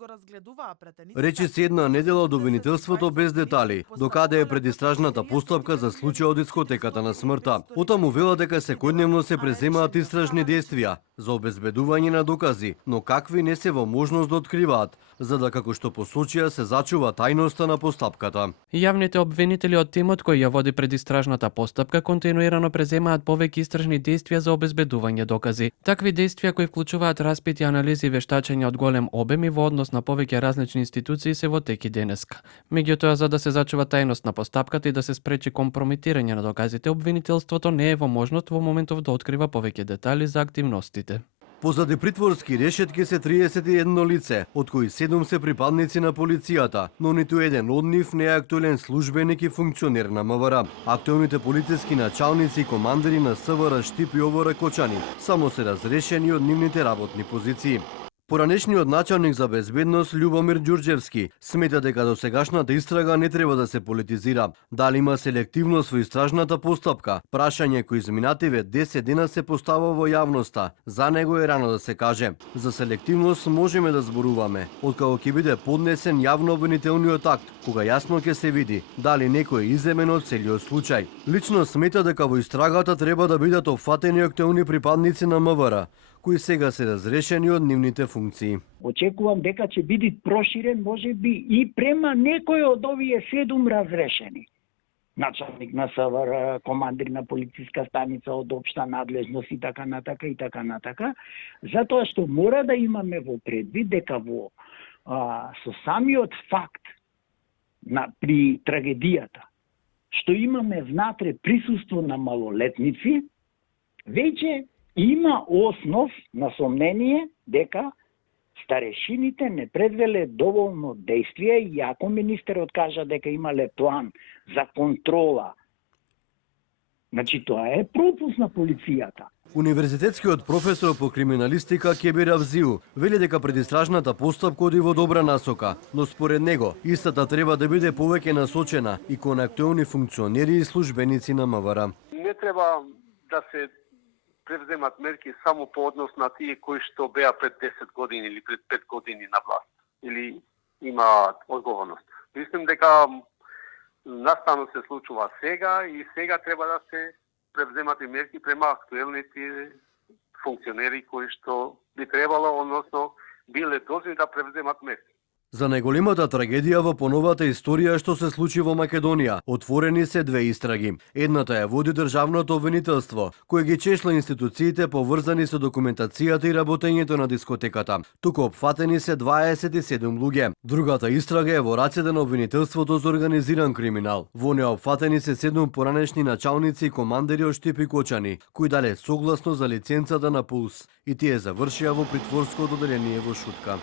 го разгледуваа претениците. Речи се една недела до обвинителството без детали, докаде е предистражната постапка за случајот од дискотеката на смртта. Отаму вела дека секојдневно се преземаат истражни действија за обезбедување на докази, но какви не се во можност да откриваат, за да како што посочија се зачува тајноста на постапката. Јавните обвинители од тимот кој ја води предистражната постапка континуирано преземаат повеќе истражни действија за обезбедување докази. Такви действија кои вклучуваат распити, анализи и вештачење од голем обем и во однос на повеќе различни институции се во тек и денеска. Меѓутоа, за да се зачува тајност на постапката и да се спречи компрометирање на доказите, обвинителството не е во можност во моментов да открива повеќе детали за активностите. Позади притворски решетки се 31 лице, од кои 7 се припадници на полицијата, но ниту еден од нив не е актуелен службеник и функционер на МВР. Актуелните полициски началници и командири на СВР Штип и ОВР Кочани само се разрешени од нивните работни позиции. Поранешниот началник за безбедност Љубомир Ѓурџевски смета дека досегашната истрага не треба да се политизира. Дали има селективност во истражната постапка? Прашање кој изминативе 10 дена се постава во јавноста. За него е рано да се каже. За селективност можеме да зборуваме, откако ќе биде поднесен јавно обвинителниот акт, кога јасно ќе се види дали некој е иземен од целиот случај. Лично смета дека во истрагата треба да бидат опфатени актуелни припадници на МВР, кои сега се разрешени од нивните функции. Очекувам дека ќе биде проширен можеби и према некој од овие 7 разрешени. Началник на СВР, командир на полициска станица од општа надлежност и така натака, затоа што мора да имаме во предвид дека со самиот факт при трагедијата што имаме внатре присуство на малолетници, веќе има основ на сомнение дека старешините не предвеле доволно действија, иако министерот кажа дека имале план за контрола. Значи, тоа е пропуск на полицијата. Универзитетскиот професор по криминалистика Кебир Авзиу вели дека предистражната постапка оди во добра насока, но според него истата треба да биде повеќе насочена и кон актуелни функционери и службеници на МВР. Не треба да се превземат мерки само по однос на тие кои што беа пред 10 години или пред 5 години на власт или имаат одговорност. Мислим дека настанот се случува сега и сега треба да се превземат и мерки према актуелните функционери кои што би требало, односно биле должни да превземат мерки. За најголемата трагедија во поновата историја што се случи во Македонија, отворени се две истраги. Едната ја води државното обвинителство, кое ги чешла институциите поврзани со документацијата и работењето на дискотеката. Туку опфатени се 27 луѓе. Другата истрага е во рацете на обвинителството за организиран криминал. Во неа опфатени се 7 поранешни началници и командири од Штип и Кочани, кои дале согласно за лиценцата на Пулс, и тие завршија во притворско одделение во Шутка.